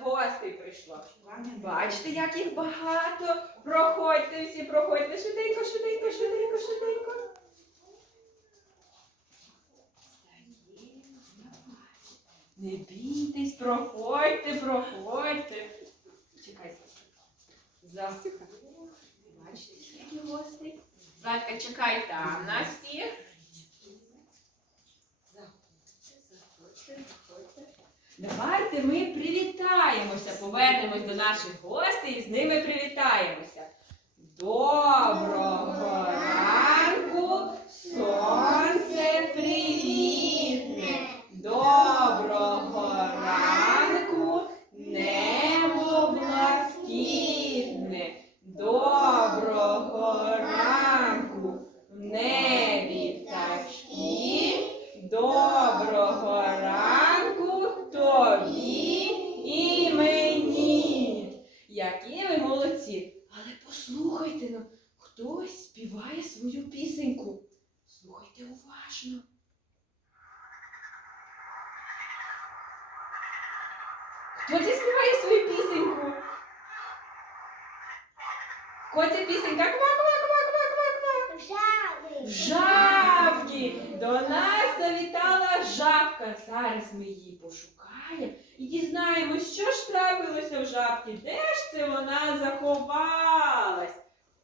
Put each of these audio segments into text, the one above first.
Гостей прийшло. Бачите, як їх багато. Проходьте всі, проходьте швиденько, швиденько, швиденько, швиденько. Не бійтесь, проходьте, проходьте. Чекайте. Засуха. Бачите, скільки гостей? Златка, чекай там нас всіх. Заходьте, заходьте. Давайте ми привітаємося, повернемось до наших гостей і з ними привітаємося. Доброго ранку, сонце привітне. Доброго ранку, небо блакитне. Доброго ранку, в небі пташки. Доброго ранку тобі і мені. Які ви молодці! Але послухайте ну, хтось співає свою пісеньку. Слухайте уважно. Хто це співає свою пісеньку? Котя пісенька ква-ква-ква-ква-ква-ква. Жаби. Жабки! До нас завітала жабка. Зараз ми її пошукаємо і дізнаємось, що ж трапилося в жабки. Де ж це вона заховалась?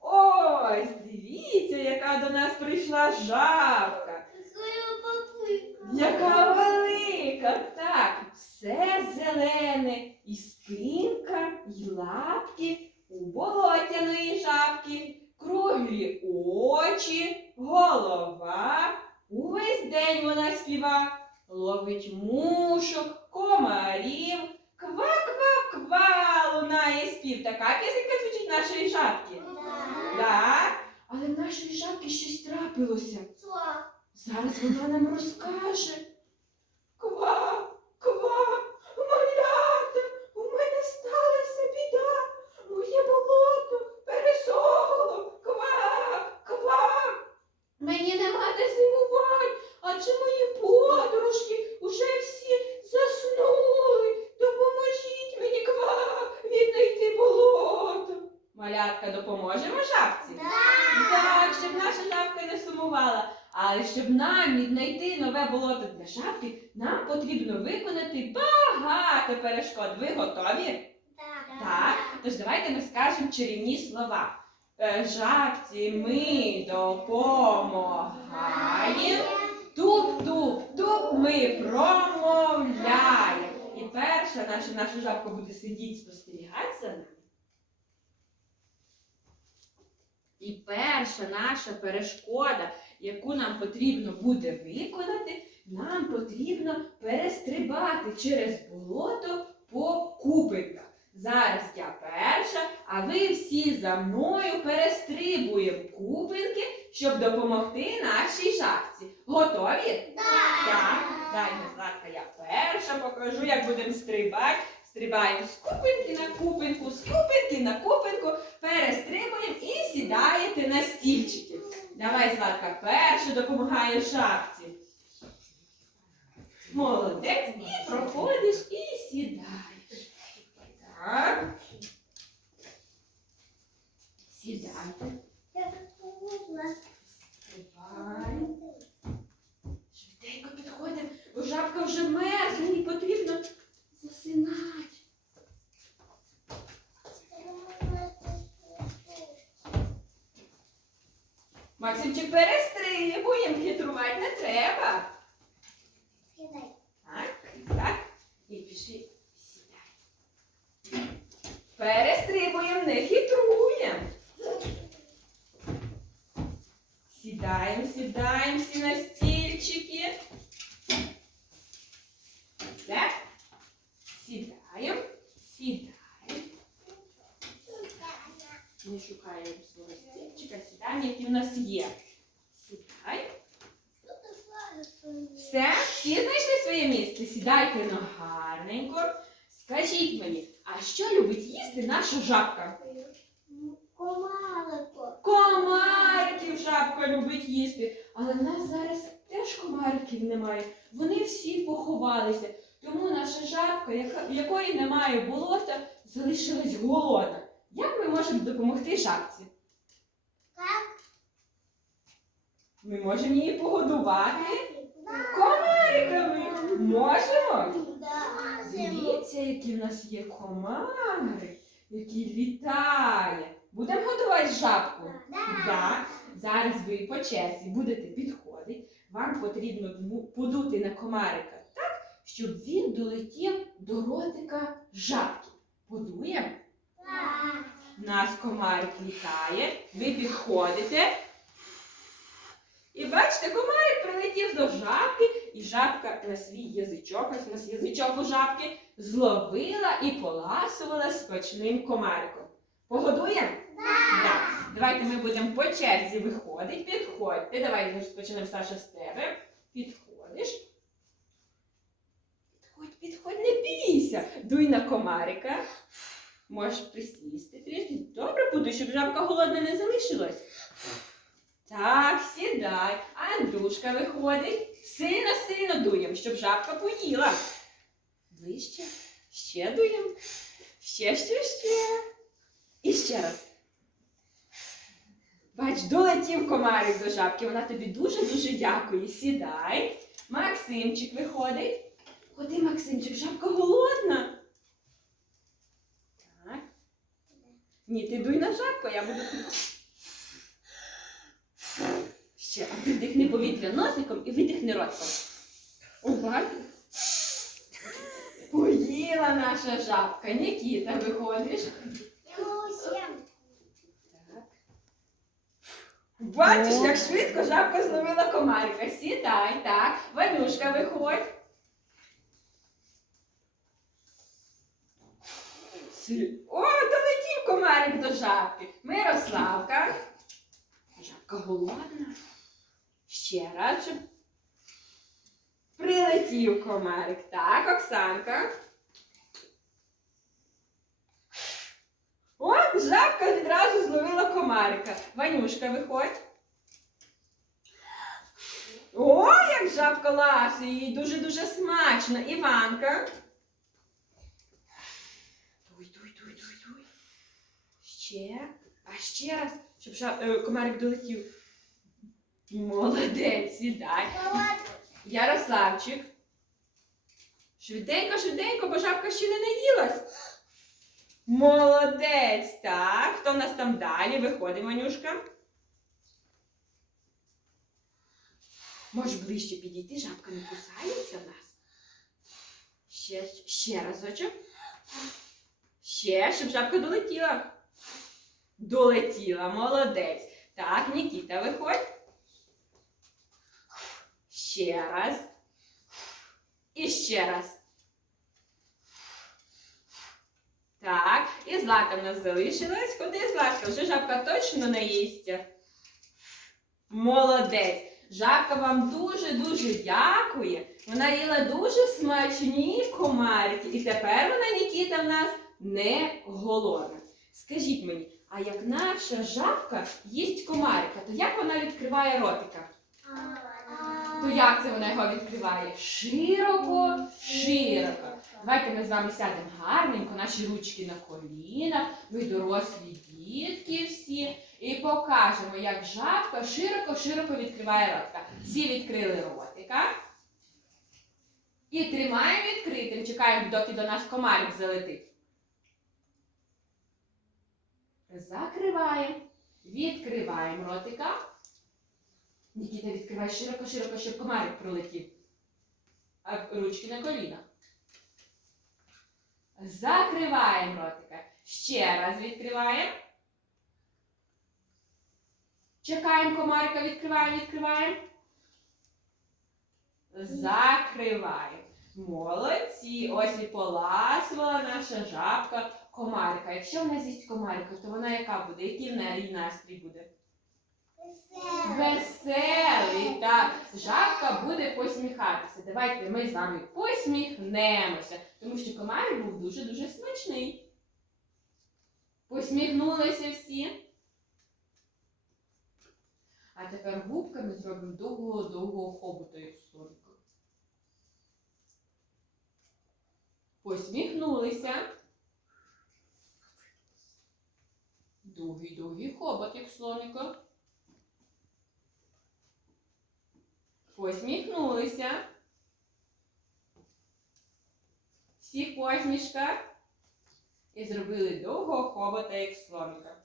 Ось, дивіться, яка до нас прийшла жабка. Яка велика! Так, все зелене, і спинка, і лапки у болотяної жабки, круглі очі, голова. Увесь день вона співа, ловить мушок, комарів, ква-ква-ква лунає спів. Така пісенька звучить нашої жабки. Так, але в нашої жабки щось трапилося. Зараз вона нам розкаже. Ква, ква, малята, у мене сталася біда. Моє болото пересохло. Ква, ква. Мені нема де зимувати, адже мої подружки уже всі заснули. Допоможіть мені ква віднайти болото. Малятка, допоможемо жабці? Так, щоб наша жабка не сумувала. Але щоб нам віднайти нове болото для жабки, нам потрібно виконати багато перешкод. Ви готові? Так. Тож давайте ми скажемо чарівні слова. Е, Жабці ми допомагаємо. Туп-туп-туп ми промовляємо. І перша наша, наша жабка буде сидіти спостерігати за нами. І перша наша перешкода, яку нам потрібно буде виконати, нам потрібно перестрибати через болото по купинках. Зараз я перша, а ви всі за мною перестрибуємо купинки, щоб допомогти нашій жабці. Готові? Так. Дайте, Златка, я перша покажу, як будемо стрибати. Стрибаємо з купинки на купинку, з купинки на купинку, перестрибуємо і сідаєте на стільчики. Давай, Златка, перша допомагає жабці. Молодець, і проходиш і сідаєш. Так. Сідайте. Стрибаємо. Швиденько підходимо, бо жабка вже мерзне, їй потрібно засинати. Максимчик, перестрибуємо, хитрувати не треба. Так, так. І пішли сідай. Перестрибуємо, не хитруємо. Сідаємо, сідаємо всі на стільчики. Все. Сідаємо, сідаємо. Не шукаємо свого стільчика, сідаємо, який у нас є. Сідай. Все, всі знайшли своє місце. Сідайте на гарненько. Скажіть мені, а що любить їсти наша жабка? Комалико. Комариків жабка любить їсти. Але в нас зараз теж комариків немає. Вони всі поховалися. Тому наша жабка, якої немає болота, залишилась голодна. Як ми можемо допомогти жабці? Как? Ми можемо її погодувати комариками. Можемо? Да. Дивіться, які в нас є комари, які літає. Будемо годувати жабку. Так. Зараз ви по черзі будете підходити. Вам потрібно подути на комарика так, щоб він долетів до ротика жабки. Подуємо. Да. Нас комарик літає, ви підходите. І бачите, комарик прилетів до жабки, і жабка на свій язичок, ось у нас язичок у жабки, зловила і поласувала смачним комариком. Погодуємо? Так. Давайте ми будемо по черзі виходити. Підходьте. Давай розпочнемо Саша з тебе. Підходиш. Підходь, підходь, не бійся. Дуй на комарика. Можеш присісти трішки. Добре подуй, щоб жабка голодна не залишилась. Так, сідай. Андрушка виходить. Сильно-сильно дуєм, щоб жабка поїла. Ближче. Ще дуєм. Ще, ще, ще. І ще раз. Бач, долетів комарик до жабки. Вона тобі дуже-дуже дякує. Сідай. Максимчик виходить. Ходи, Максимчик, жабка голодна. Так. Ні, ти дуй на жабку, я буду. Ще вдихни повітря носиком і видихни ротком. Ова. Поїла наша жабка. Нікіта, виходиш. Бачиш, як швидко жабка зловила комарика. Сідай, так. Ванюшка, виходь. О, долетів комарик до жабки. Мирославка. Жабка голодна. Ще раз. щоб- Прилетів комарик. Так, Оксанка. О, жабка відразу зловила комарика. Ванюшка, виходь. О, як жабка ласує, їй дуже-дуже смачно. Іванка. Дуй, дуй, дуй, дуй, дуй. Ще. А ще раз, щоб жаб... е, комарик долетів. Молодець, сідай. Ярославчик. Швиденько, швиденько, бо жабка ще не наїлась. Молодець, так. Хто в нас там далі? Виходить, Манюшка. Можеш ближче підійти, жабка не кусається в нас. Ще, ще разочок. Ще, щоб жабка долетіла. Долетіла, молодець. Так, Нікіта, виходь. Ще раз. І ще раз. Так, і злака в нас залишилась. Ходи, Златка, вже жабка точно наїсться. Молодець. Жабка вам дуже-дуже дякує. Вона їла дуже смачні комарики. І тепер вона, Нікіта, в нас не голодна. Скажіть мені, а як наша жабка їсть комарика, то як вона відкриває ротика? То як це вона його відкриває? Широко, широко. Давайте ми з вами сядемо гарненько, наші ручки на коліна, ми дорослі дітки всі, і покажемо, як жабка широко-широко відкриває ротика. Всі відкрили ротика. І тримаємо відкритим, чекаємо, доки до нас комарик залетить. Закриваємо. Відкриваємо ротика. Нікіта, відкривай широко-широко, щоб комарик пролетів. А ручки на коліна. Закриваємо ротика. Ще раз відкриваємо. Чекаємо комарика, відкриваємо, відкриваємо. Закриваємо. Молодці. Ось і поласувала наша жабка комарика. Якщо вона з'їсть комарика, то вона яка буде? Який в неї настрій буде? Веселий, так. Жабка буде посміхатися. Давайте ми з вами посміхнемося, тому що комарик був дуже-дуже смачний. Посміхнулися всі. А тепер губками зробимо довгого-довгого хобота, як сонька. Посміхнулися. Довгий, довгий хобот, як слоника. Посміхнулися. Всі посмішка. І зробили довгого хобота, як слоника.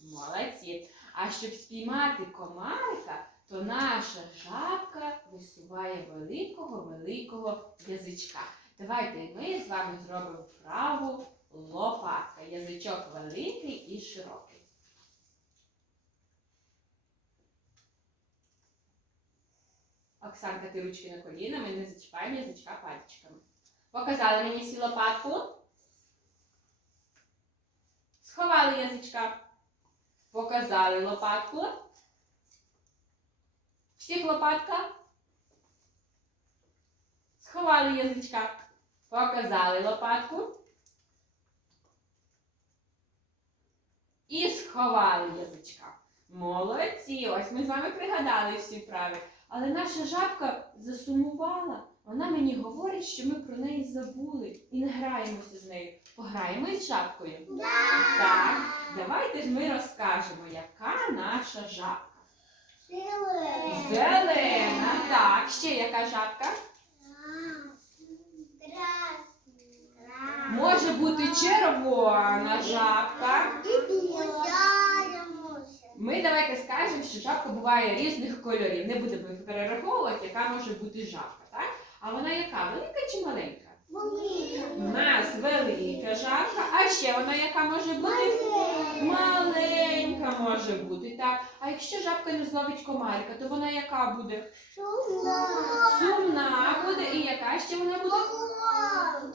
Молодці. А щоб спіймати комарика, то наша жабка висуває великого великого язичка. Давайте ми з вами зробимо вправу лопатка. Язичок великий і широкий. Оксанка, ручки на коліна, ми не зачіпаємо язичка пальчиками. Показали мені всі лопатку. Сховали язичка. Показали лопатку. Всіх лопатка. Сховали язичка. Показали лопатку. І сховали язичка. Молодці! Ось ми з вами пригадали всі вправи. Але наша жабка засумувала. Вона мені говорить, що ми про неї забули і не граємося з нею. Пограємо із жабкою. Так, давайте ж ми розкажемо, яка наша жабка. Зелена, Зелена. так. Ще яка жабка? Може бути червона жабка. Ми давайте скажемо, що жабка буває різних кольорів. Не будемо їх перераховувати, яка може бути жабка, так? А вона яка? Велика чи маленька? У нас велика жабка, а ще вона яка може бути? Маленька може бути, так. А якщо жабка не зловить комарика, то вона яка буде? Сумна буде. І яка ще вона буде?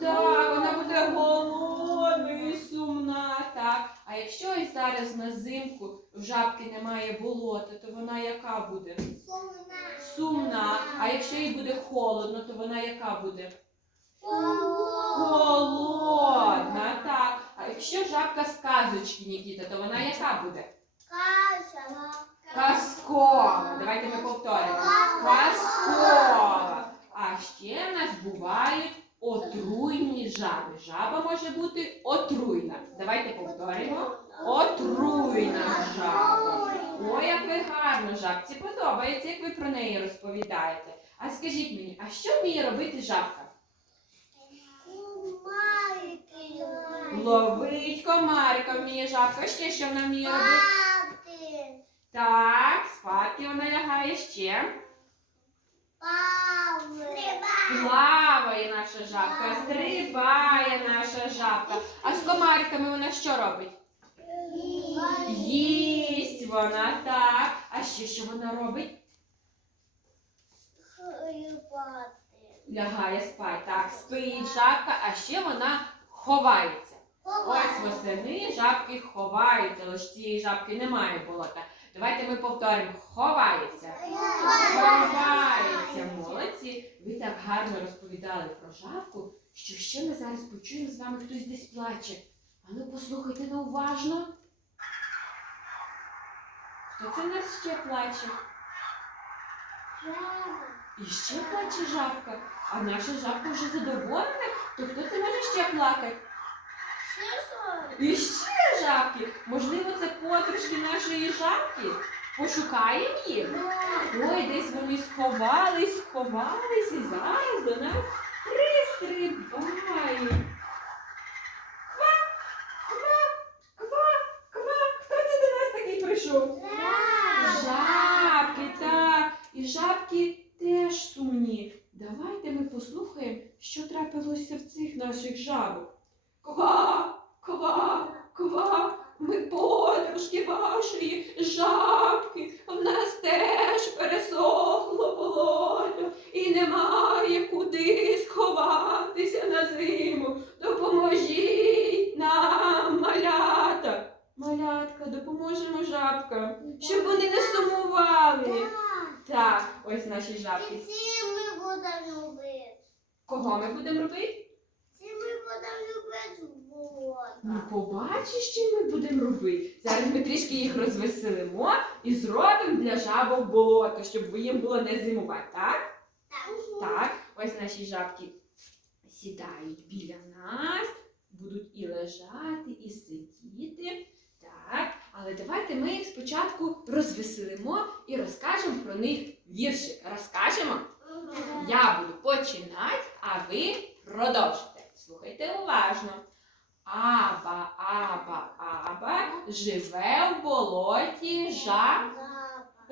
Так, вона буде голодною, і сумна, так. А якщо і зараз на зимку в жабки немає болота, то вона яка буде? Сумна. Сумна. А якщо їй буде холодно, то вона яка буде? Холодна, так. А якщо жабка з казочки, Нікіта, то вона яка буде? Казкова. Давайте ми повторимо. Казкова. А ще в нас бувають отруйні жаби. Жаба може бути отруйна. Давайте повторимо. Отруйна жаба. Ой, як ви гарно жабці подобається, як ви про неї розповідаєте. А скажіть мені, а що вміє робити жабка? Ловить комарика вміє жабка. Ще що вона вміє робити? Так, спати вона лягає ще. Плаває наша жабка, стрибає наша жабка. А з комариками вона що робить? Їсть вона так. А ще що вона робить? Лягає спать. Так, спить жабка, а ще вона ховається. Ось восени жабки ховаються, але ж цієї жабки немає болота. Давайте ми повторимо. Ховається. Ховається. Молодці. Ви так гарно розповідали про жабку, що ще ми зараз почуємо з вами хтось десь плаче. А ну послухайте ну уважно. Хто це в нас ще плаче? І ще плаче жабка. А наша жабка вже задоволена, то хто це може ще плакати? І ще жабки. Можливо, це подружки нашої жабки. Пошукаємо їх. Ой, десь вони сховались, сховались і зараз до нас пристрибають. Жабки, так. І жабки теж сумні. Давайте ми послухаємо, що трапилося в цих наших жабок. Ква, ква, ква. Ми подружки вашої жабки. В нас теж пересохло болото і немає куди сховатися на зиму. Допоможіть нам, малята. Малятка, допоможемо жабкам, щоб вони не сумували. Так, ось наші жабки. Кого ми будемо робити? Ну, побачиш, що ми будемо робити. Зараз ми трішки їх розвеселимо і зробимо для жабок болото, щоб їм було не зимувати, так? Так, Так. ось наші жабки сідають біля нас, будуть і лежати, і сидіти. Так, але давайте ми їх спочатку розвеселимо і розкажемо про них віршик. Розкажемо? Я буду починати, а ви продовжите. Слухайте уважно. Аба, аба, аба, живе в болоті жа,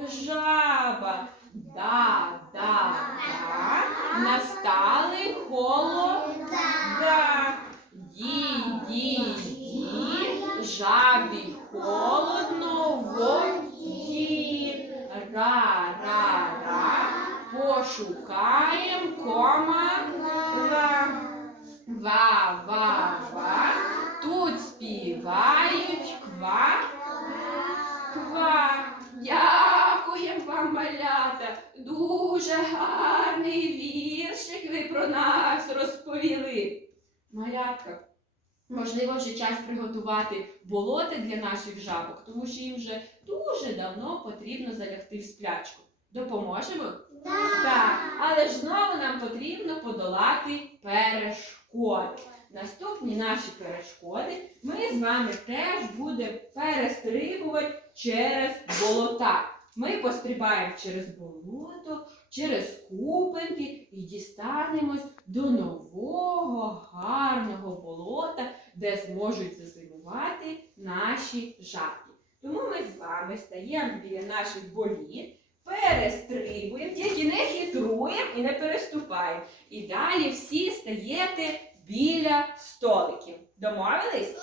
жаба. Да, да, да, настали холода. Ді, ді, ді, жабі холодно воді. Ра, ра, ра, пошукаєм комара. Ва, ва, ва, співають ква, ква. Дякуємо вам, малята. Дуже гарний віршик ви про нас розповіли. Малятка, можливо, вже час приготувати болоти для наших жабок, тому що їм вже дуже давно потрібно залягти в сплячку. Допоможемо? Так, але ж знову нам потрібно подолати перешкоди. Наступні наші перешкоди ми з вами теж будемо перестрибувати через болота. Ми пострибаємо через болото, через купинки і дістанемось до нового гарного болота, де зможуть зазимувати наші жабки. Тому ми з вами стаємо біля наших боліт перестрибуємо, тільки не хитруємо і не переступаємо. І далі всі стаєте біля столиків. Домовились?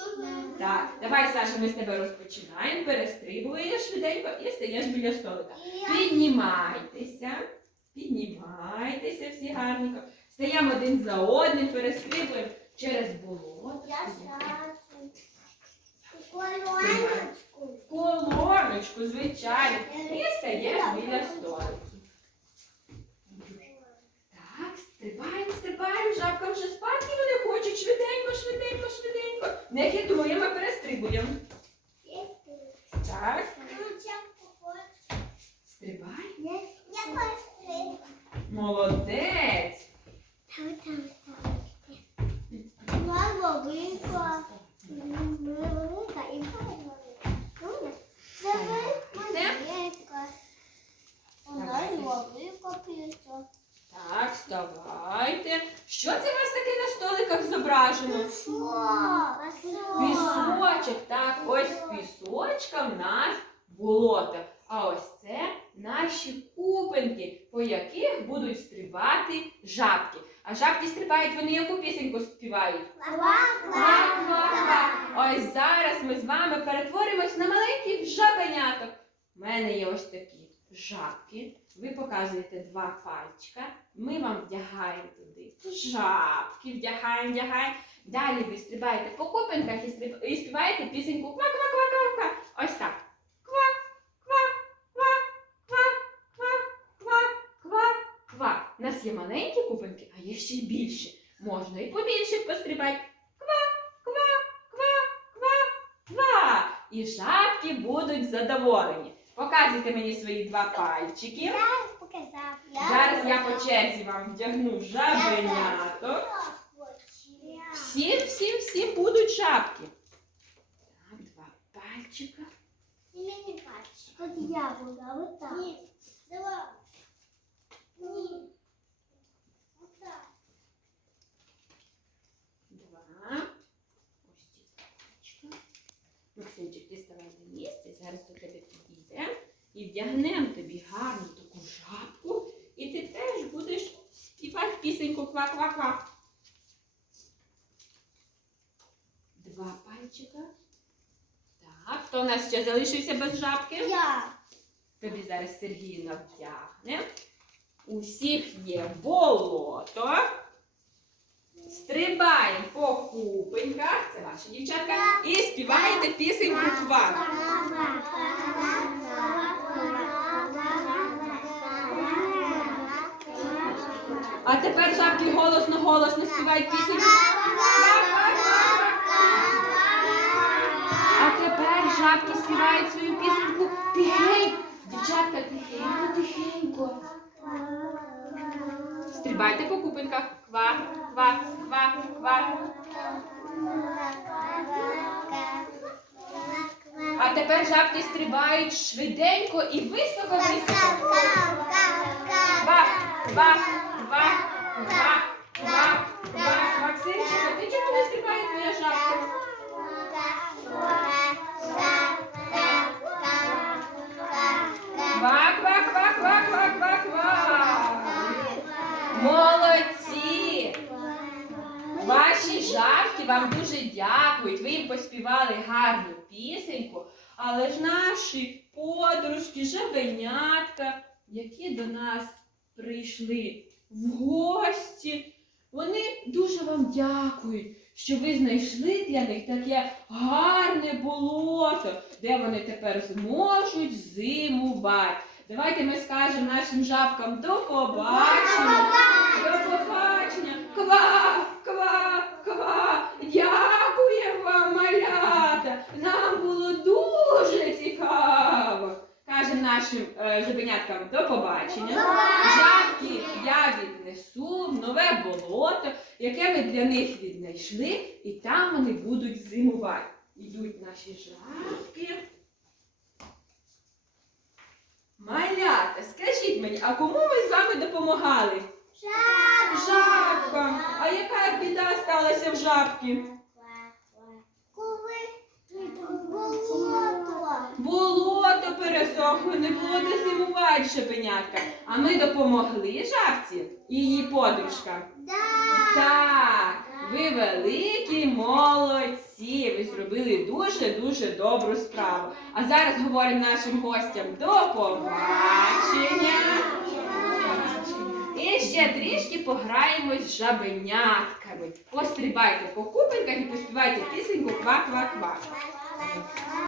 Так, давай, Саша, ми з тебе розпочинаємо. Перестрибуєш швиденько і стаєш біля столика. Піднімайтеся, піднімайтеся всі гарненько. Стаємо один за одним, перестрибуємо через болото. Колоночку, звичайно. І стаєш біля столиків. Так, стрибаємо, стрибаємо, жабка вже спати не хочуть. Швиденько, швиденько, швиденько. Не хитруємо, а перестрибуємо. Так, стрибай. Молодець. Так, вставайте. Що це у вас таке на столиках зображено? Пісочок, так, ось з пісочка в нас болото. А ось це наші купинки, по яких будуть стрибати жабки. А жабки стрибають, вони яку пісеньку співають? Ква-ква-ква. Ось зараз ми з вами перетворимось на маленьких жабеняток. У мене є ось такі жабки. Ви показуєте два пальчика. Ми вам вдягаємо туди жабки, вдягаємо, вдягаємо. Далі ви стрибаєте по купинках і, співаєте пісеньку ква-ква-ква-ква-ква. Ось так. Ква, ква, ква, ква, ква, ква, ква, ква. У нас є маленькі купинки, а є ще й більші. Можна і побільше пострибати. Ква, ква, ква, ква, ква. І жабки будуть задоволені. Показуйте мені свої два пальчики. Зараз я по черзі вам вдягну жабеняток. Всі, всі, всі будуть жабки. Так, два пальчика. Вот я буду, а вот так. Нет, давай. Нет. Вот так. Два. Ось ці пальчика. Максимчик, ти ставай на місце. Зараз до тебе підійдемо і вдягнемо тобі гарну таку жабку. І ти теж будеш співати пісеньку ква-ква-ква. Два пальчика. Так, хто у нас ще залишився без жабки? Я. Тобі зараз Сергіївна вдягне. У всіх є болото. Стрибаємо по купеньках. Це ваша дівчатка. І співаєте пісеньку ква. А тепер жабки голосно, голосно співають пісеньку. А тепер жабки співають свою пісеньку тихенько. Дівчатка, тихенько, тихенько. Пострибайте по купинках. Ква, ква, ква, ква. А тепер жабки стрибають швиденько і високо високо. Ква, ква, ква, ква, ква, ква. Максимчику, ти чому не стрибає твоя жабка? Ква, ква, ква, ква, ква, ква, ква. Молодці! Ваші жабки вам дуже дякують. Ви їм поспівали гарну пісеньку, але ж наші подружки, жабенятка, які до нас прийшли в гості, вони дуже вам дякують, що ви знайшли для них таке гарне болото, де вони тепер зможуть зимувати. Давайте ми скажемо нашим жабкам до побачення. До побачення. Ква, ква, ква. Дякуємо вам, малята. Нам було дуже цікаво. Кажемо нашим е, жабеняткам до побачення. Жабки я віднесу в нове болото, яке ми для них віднайшли, і там вони будуть зимувати. Йдуть наші жабки. Малята, скажіть мені, а кому ми з вами допомагали? Жабкам. А яка біда сталася в жабки? Болото пересохло, не було де зимувати шепенятка. А ми допомогли жабці і її подружкам. Так, ви великі молодці. Ви зробили дуже-дуже добру справу. А зараз говоримо нашим гостям до побачення. Ще трішки пограємось з жабенятками. Пострибайте по купинках і поспівайте пісеньку ква-ква-ква.